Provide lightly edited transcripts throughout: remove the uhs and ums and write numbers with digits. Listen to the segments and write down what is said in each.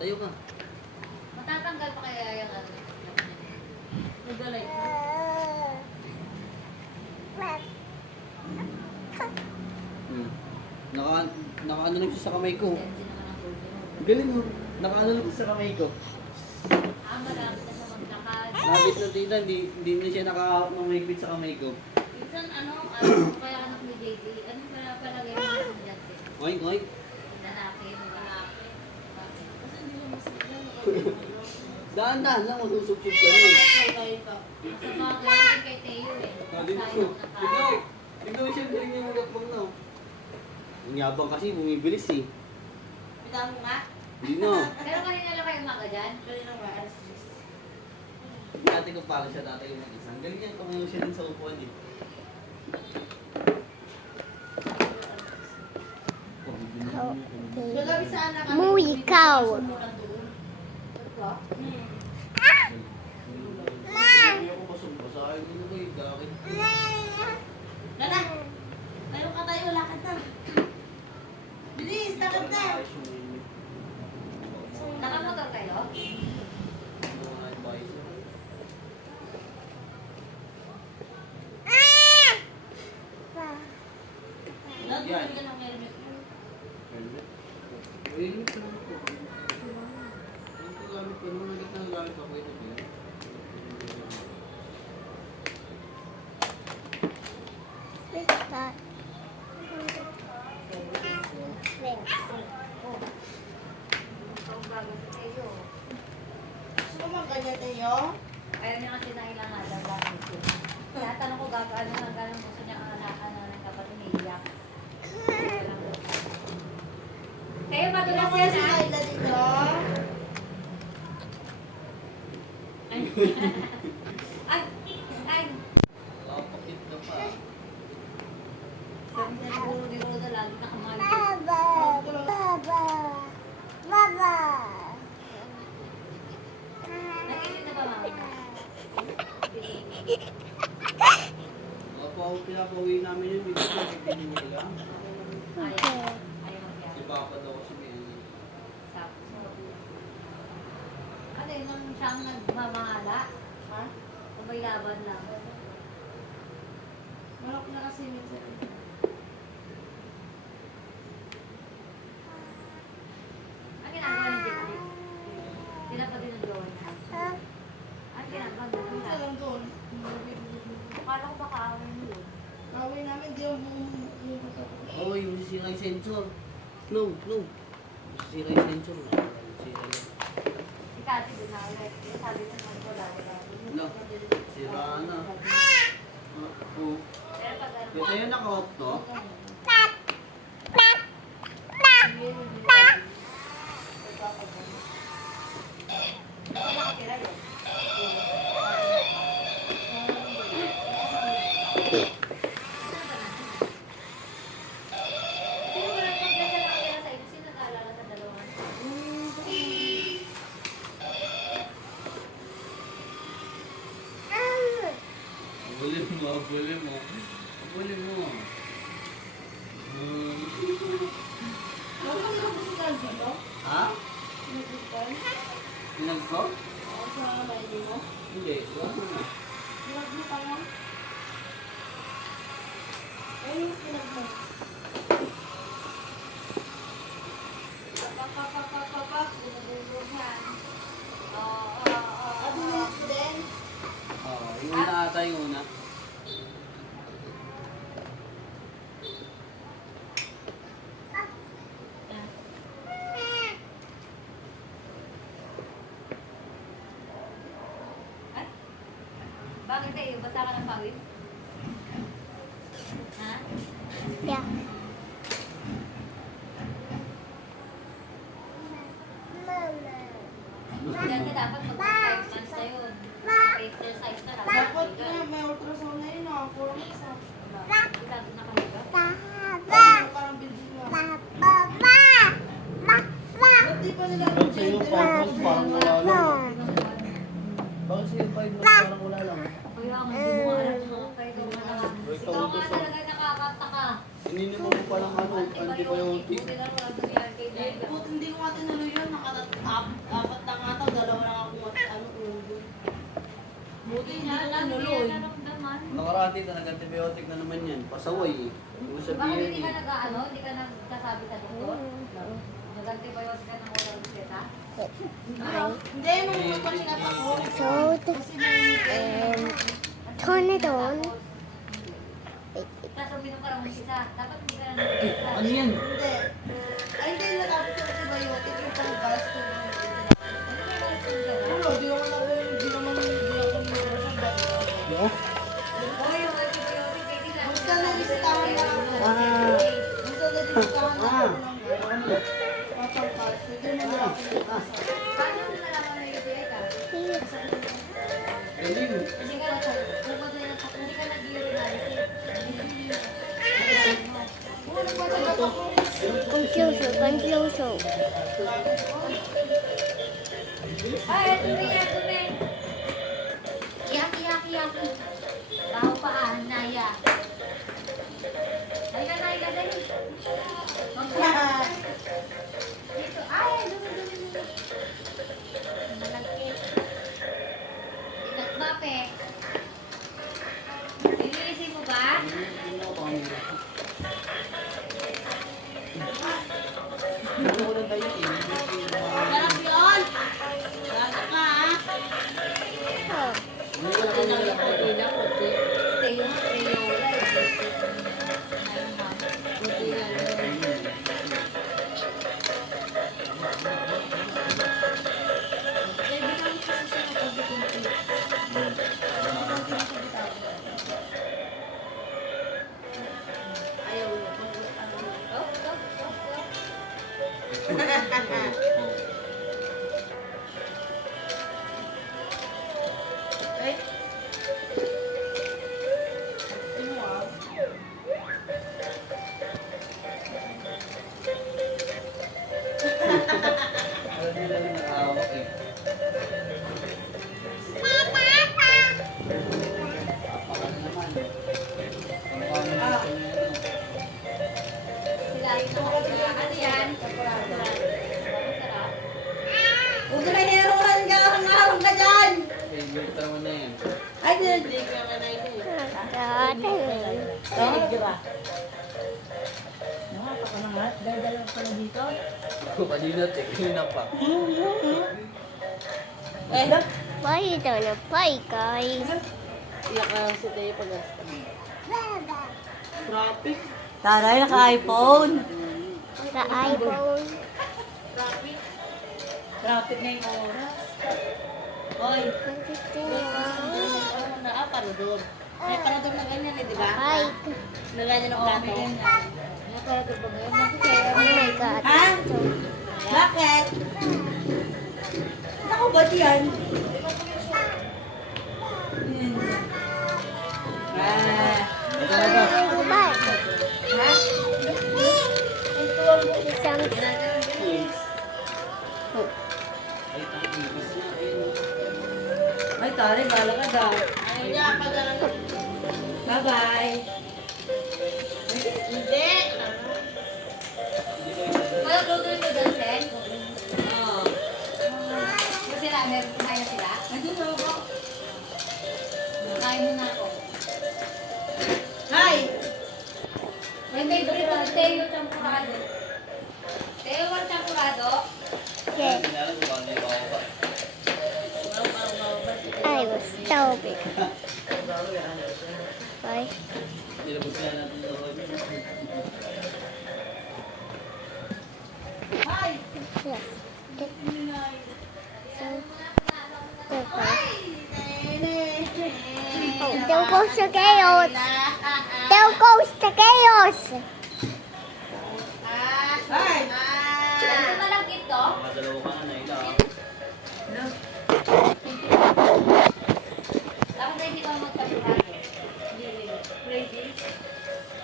Tayo ka. Matatanggal pa kaya yung ano? Nagalay ko. Naka-ano lang siya sa kamay ko. Sensi naman ang gold mo. Galing mo. Naka-ano lang siya sa kamay ko. Malapit na sa maglakad. Nabit na tita, hindi na siya naka-mamigpit sa kamay ko. Minsan ano kaya anak ni JD, ano pala palagay mo anak ni Jansen? Oink, oink. Lalaki, lalaki. Kasi hindi mo masiglan. Daan-daan lang, mag-usupsip ka rin. Masama gawin kay Teo eh. Tignan, tignan siya, galing niya magakbang na. Ang yabang kasi, bumibilis eh. Bitaw mo nga. Hindi na. Pero kanina lang kayo umaga dyan? Kanina nga, alas 10. Dati ko pala siya, dati yung mag-isang. Galing niya, tumayo siya din sa upuan eh. Gagabi sa anak kami. Mu ikaw. Sumurang doon. Hindi ako basang-basahin. Ano ba yung daki? Lala! Tayo ka tayo, lakad na. Bilis, lakad na. Nakamotor kayo? Mga advisor. Lalo, hindi ka ng helmet. Helmet. Helmet sa mga ko. Ang kagamit ko naman, nagit na nagamit ako ito. Ang bago sa Teo. Gusto mo ganyan tayo? Ayaw niya kasi na ilangan ang gamit ko. Kaya tanong ko ano lang gano'n gusto niya ang anak ng kapatid ni Iyak. Kayo madulas Ano yan si ha? Kayla dito? Ay! Ay! Kapakit ka pa. Sabi niya siguro ni Roda lagi nakamali. Nag-init na ba mama? Pinapauwi namin yun, bigla ko hindi nila. Ayaw. Ayaw mag-iyak. Si Papa daw kasi may Tapos, ano yun, nung siyang nagmamahala? Ha? O may laban lang? Manok na kasi minsan. Ang ginagawa ni Jenny? Sila pa din ang jowa niya. Ang ginagawa niya? Minsan lang doon. Akala ko baka awin mo yun. Away namin, di yung Oo, yung sisira yung sensor. No, no. Sisira yung sensor. Sisira yung... Si Cathy din na ulit. Sabi ko naman ko dati. No, sira na. Oo. Pero pag ano, Ito yung naka-off to. nakatira yun. Sino ba nagpag-gasa nakatira sa inyo? Sino nag-aalala sa dalawa? Abulin mo, abulin mo. Abulin mo. Ano ka si Carl dito? Ha? Pinagbitan? Pinag-ko? Oo, sa bahay mo. Hindi, wala na. Pinagbitan mo? Ay, pinagbitan. Papapapapapap, binubulog yan. Ate, meron ko din. Oo, yung una ata yung una. Ay, bakit tayo? Basta ka ng pawis? Ha? Yeah. Dati dapat mag-5 months na yun. Exercise na lang. Dapat nga, may ultrasound na yun, ah. 4 months, ah. Ilado na kami ba? Parang building na. Papa! Ba't di pa nila Ba't sa'yo 5 months parang wala lang? Bakit sa'yo 5 months parang wala lang? Kaya nga, hindi mo alam sa mga kayo. Ikaw nga talaga nakakataka. Hindi mo pa lang ano, Antibiotic. antibiotic. Buti lang wala nangyari kay Eh, Dela. buti hindi ko nga tinuloy yun. Nakatapos Apat na nga to, dalawa lang ako ulo. Buti Hindi na na lang lang nuloy. niya naramdaman. Nakarati na nag-antibiotic na naman yan. Pasaway eh. Yung Bakit sabihin hindi ka eh. hindi ka nagkasabi sa doktor? Nag-antibiotic ka ng walang reseta? Hindi, nung magpasinat ako. Salt. Kasi may And turn it on. Tapos uminom ka lang ng isa. Dapat hindi ka na nag-isa. Ano yan? Hindi. Ay, hindi na tapos yung antibiotic yung pang-gasto ng Ulo, di naman ako sa bago. Yo? Oh, yung antibiotic, hindi na. Basta nabisitahan na ako. Basta nabisitahan na ako ng papang-gasto. Hindi mo na ako nabasa. Paano mo nalaman na yung ka? Galing. Kasi ka nasa, hindi ka nag-urinary. Confusion, confusion. Ay, dumi. Yaki. Baho pa, naya. Ay, naya, dali. Dito, ay, dumi. Malagkit. Tinagmape. Lilinisin mo ba? Ano ko lang tayo eh. Sarap yun! Lalo ka, ha? Oh. Stay yung Crayola. Ayaw mo. Ay, Ano ah? Alam nila yung nakahawak eh. Papakan naman. Ang combination na yan. sila yung nakakita. Ano yan? Masarap. Huwag na hiruhan ka! Hangarong ka dyan! Favorite naman na yan. Ay, dinidig ka na ito eh. Dinigra. Kanina, kanina pa. Eh, Why you don't play, guys? iyak na lang si Teo pag Traffic. Taray, naka-iPhone. The iPhone. Traffic. Traffic na yung oras. Hoy, Ano na, parodor. May parodor na ganyan eh, di ba? Hi. Na ganyan ang plato. Naparador ba ngayon? Oh my God. ha? Bakit? Ako ba yan? Ah, Bye. ha? Isang Ay, ang ibis na. Ayun. Ay, taray, bala ka daw. Ay, hindi ka pag Bye-bye. Hindi. Walang luto yung dalsen? Oh. Kasi sila, meron kumain sila? Nandun ako. Kain muna ako. Hi! May favorite ko, Teo Champurado. Teo ang Champurado? yeah. Kailangan ko ano yung bawah. I was stupid. Bye. Nilabot kaya natin yung road. Hi! Yeah. Oh, there goes the chaos. There goes the chaos. Hi! Ano malagkit to? Makadalawa ka na na ila. Bakit na hindi ka magkasurado?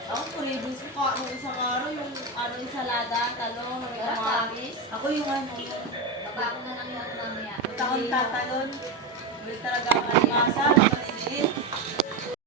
Ako, cravings ko ka nung isang araw, yung ensalada, talong, may kamatis. Ako yung ano, Baba ko na lang yung ano mamaya. takong tatalon. Ulit talaga ang alimasa, maliliit.